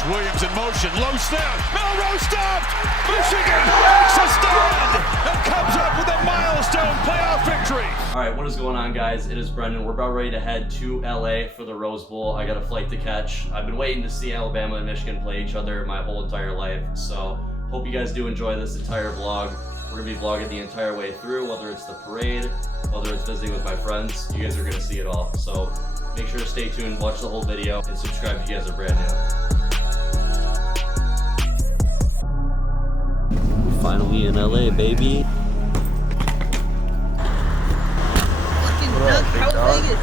It's Williams in motion, low snap, Melrose stopped! Michigan makes a stand and comes up with a milestone playoff victory! Alright, what is going on, guys? It is Brendan. We're about ready to head to LA for the Rose Bowl. I got a flight to catch. I've been waiting to see Alabama and Michigan play each other my whole entire life, so hope you guys do enjoy this entire vlog. We're going to be vlogging the entire way through, whether it's the parade, whether it's visiting with my friends. You guys are going to see it all, so make sure to stay tuned, watch the whole video, and subscribe if you guys are brand new. We're finally in LA, baby. Fucking duck, how big is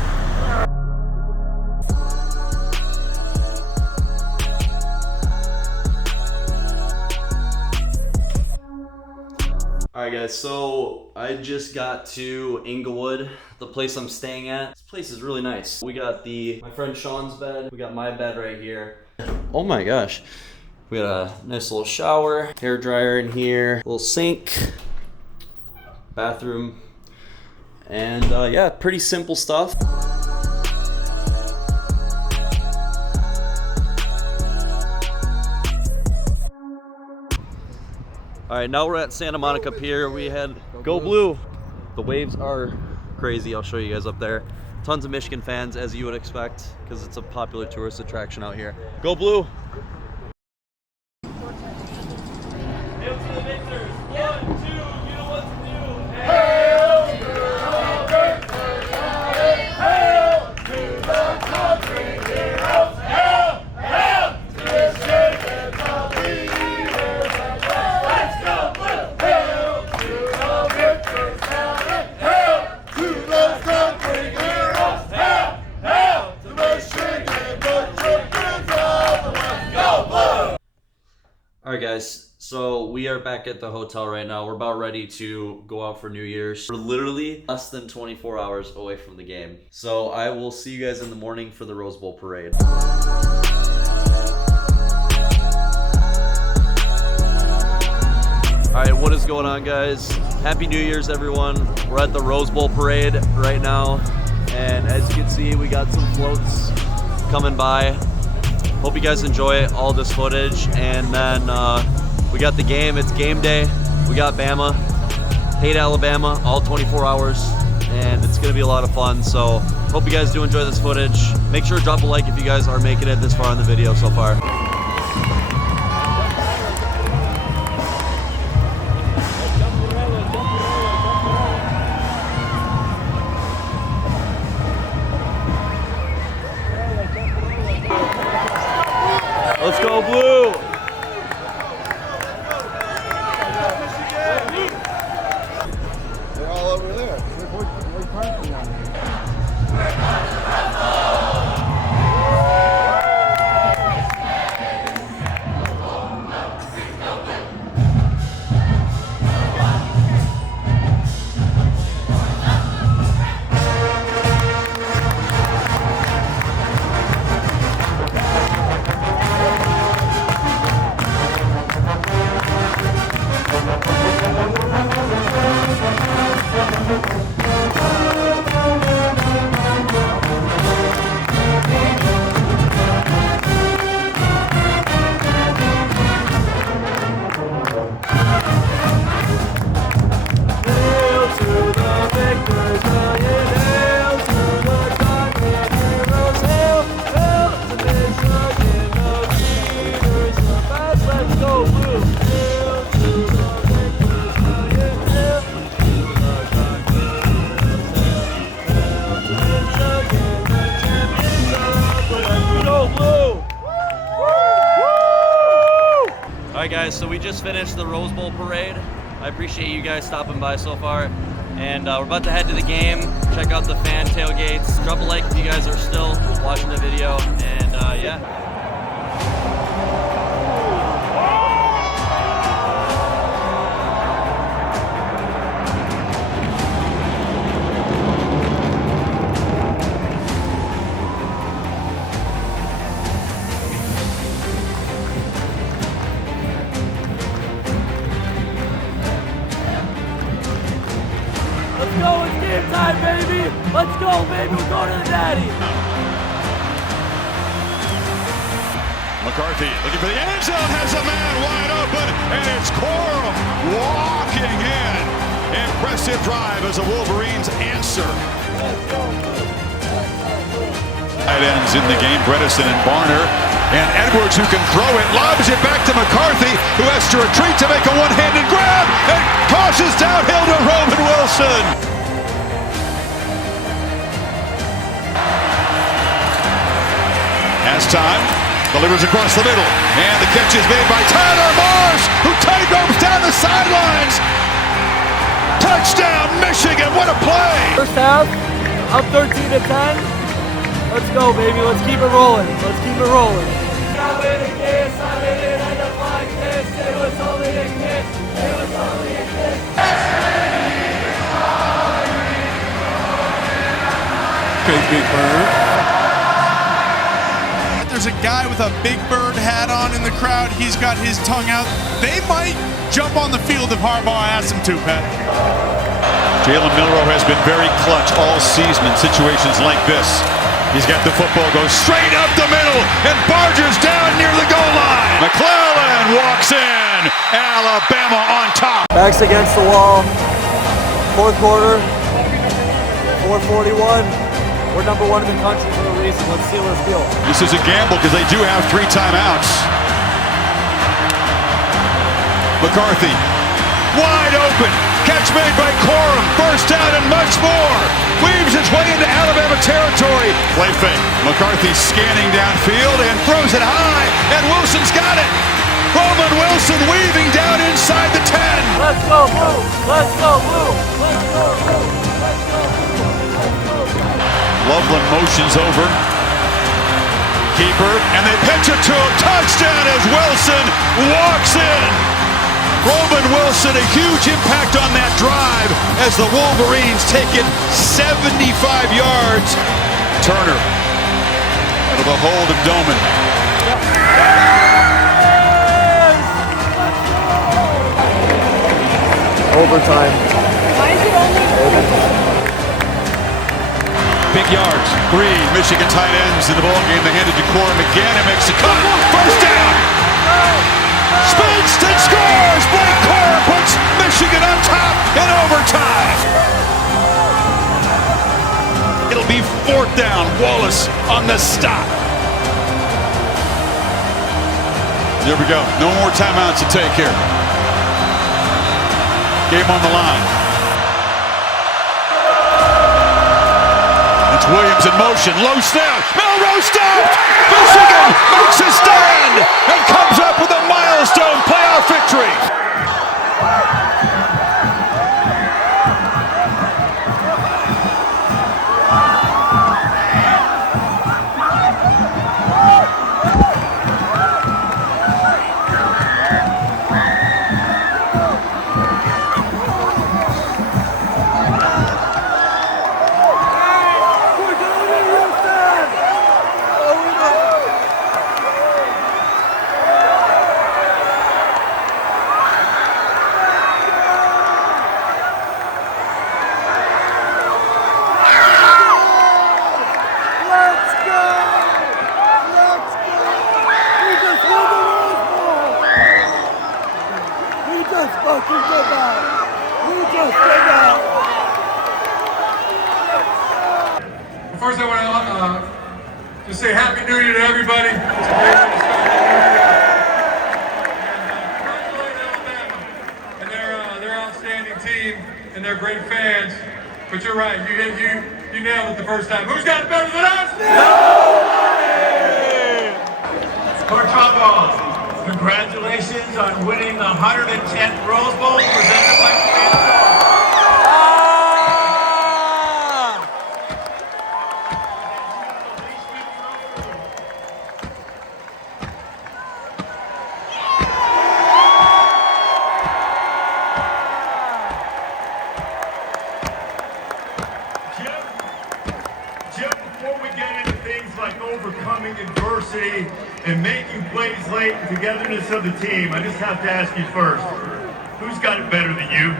Alright guys, so I just got to Inglewood, the place I'm staying at. This place is really nice. We got my friend Sean's bed, we got my bed right here. Oh my gosh. We got a nice little shower, hair dryer in here, little sink, bathroom, and yeah, pretty simple stuff. All right, now we're at Santa Monica Pier. We had Go Blue. The waves are crazy. I'll show you guys up there. Tons of Michigan fans, as you would expect, because it's a popular tourist attraction out here. Go Blue. Hail to the victors. 1, 2, you know what to do. Hail to the victors. Hail to the conquering heroes. Hail, hail to the shaken believers. Let's go Blue. Hail to the victors. Hail to those conquering heroes. Hail, hail to Michigan, the champions of the West. Go Blue. All right, guys. So we are back at the hotel right now. We're about ready to go out for New Year's. We're literally less than 24 hours away from the game. So I will see you guys in the morning for the Rose Bowl parade. All right, what is going on, guys? Happy New Year's, everyone. We're at the Rose Bowl parade right now. And as you can see, we got some floats coming by. Hope you guys enjoy all this footage. And then we got the game. It's game day. We got Bama. Hate Alabama all 24 hours. And it's going to be a lot of fun. So hope you guys do enjoy this footage. Make sure to drop a like if you guys are making it this far in the video so far. Let's go Blue! They're all over there. We're parking on here. Alright guys, so we just finished the Rose Bowl parade. I appreciate you guys stopping by so far. And we're about to head to the game, check out the fan tailgates. Drop a like if you guys are still watching the video, and yeah. Let's go, it's game time, baby! Let's go, baby, we're going to the daddy! McCarthy looking for the end zone, has a man wide open, and it's Corum walking in. Impressive drive as the Wolverines answer. Tight ends in the game, Bredesen and Barner. And Edwards, who can throw it, lobs it back to McCarthy, who has to retreat to make a one-handed grab, and tosses downhill to Roman Wilson. Has time, delivers across the middle, and the catch is made by Tyler Morris, who tight ropes down the sidelines. Touchdown, Michigan, what a play! First half, up 13-10. Let's go, baby. Let's keep it rolling. Let's keep it rolling. Big Bird. There's a guy with a Big Bird hat on in the crowd. He's got his tongue out. They might jump on the field if Harbaugh asks them to, Pat. Jalen Milroe has been very clutch all season in situations like this. He's got the football, goes straight up the middle, and barges down near the goal line. McClellan walks in. Alabama on top. Backs against the wall. Fourth quarter. 4:41. We're number one in the country for a reason. Let's seal this deal. This is a gamble because they do have 3 timeouts. McCarthy, wide open. Catch made by Corum. First down and much more. Weaves its way into Alabama territory. Play fake. McCarthy scanning downfield and throws it high. And Wilson's got it. Roman Wilson weaving down inside the 10. Let's go, Blue. Let's go, Blue. Let's go, Blue. Let's go, Blue. Let's go, Blue. Loveland motions over. Keeper, and they pitch it to him. Touchdown as Wilson walks in. Roman Wilson, a huge impact on that drive as the Wolverines take it 75 yards. Turner out of the hold of Doman. Overtime. Why is it only Big yards. 3 Michigan tight ends in the ballgame. They hand it to Corum again and makes a cut. First down. Spins and scores. Blake Corum puts Michigan on top in overtime. It'll be 4th down. Wallace on the stop. There we go. No more timeouts to take here. Game on the line. It's Williams in motion. Low snap. Milroe stopped. Michigan makes a stand and comes up with a milestone playoff victory. First, I want to just say Happy New Year to everybody. Congratulate Alabama and their outstanding team and their great fans. But you're right, you nailed it the first time. Who's got it better than us? Nobody! Coach Harbaugh, congratulations on winning the 110th Rose Bowl presented by Pasadena. Jim, before we get into things like overcoming adversity and making plays late and togetherness of the team, I just have to ask you first, who's got it better than you?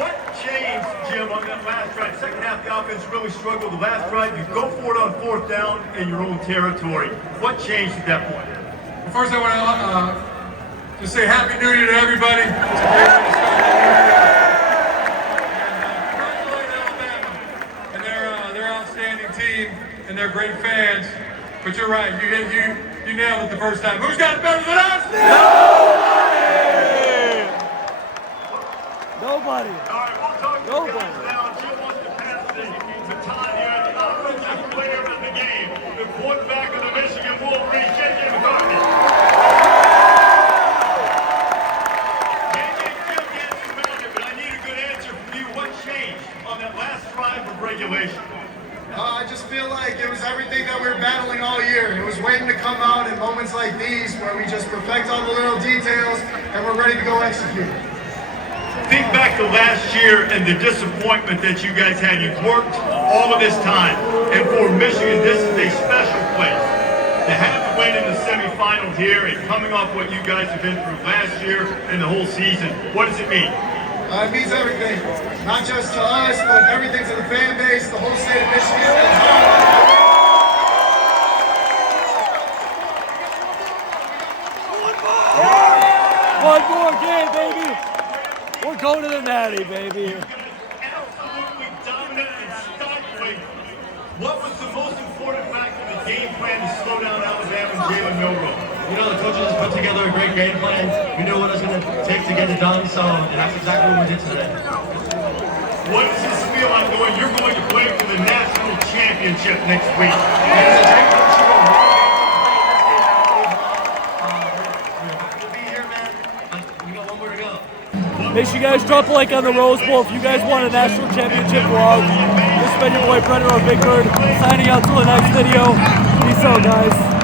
What changed, Jim, on that last drive, second half, the offense really struggled the last drive. You go for it on 4th down in your own territory. What changed at that point? Well, first, I want to just say Happy New Year to everybody. It's a great way to start the new year. And congratulate Alabama and their outstanding team and their great fans. But you're right, you nailed it the first time. Who's got it better than us? Nobody. All right, we'll talk to you guys now. Jim wants to pass the baton here. The offensive player of the game, the quarterback of the Michigan Wolverines, J.J. McCarthy. J.J. Jim gets surrounded, but I need a good answer from you. What changed on that last drive of regulation? I just feel like it was everything that we were battling all year. It was waiting to come out in moments like these where we just perfect all the little details and we're ready to go execute. Think back to last year and the disappointment that you guys had. You've worked all of this time, and for Michigan, this is a special place. To have the win in the semifinals here and coming off what you guys have been through last year and the whole season, what does it mean? It means everything, not just to us, but everything to the fan base, the whole state of Michigan. One more game, baby. We're going to the Natty, baby. Absolutely dominant and startling. What was the most important factor in the game plan to slow down Alabama and Jalen Milroe? You know, the coaches put together a great game plan. We knew what it was going to take to get it done, so that's exactly what we did today. What does this feel like knowing you're going to play for the national championship next week? It's a great coach. We're happy to be here, man. But we got one more to go. Make sure you guys drop a like on the Rose Bowl if you guys want a national championship vlog. This has been your boy Predator or Big Bird, signing out till the next video. Peace out, guys.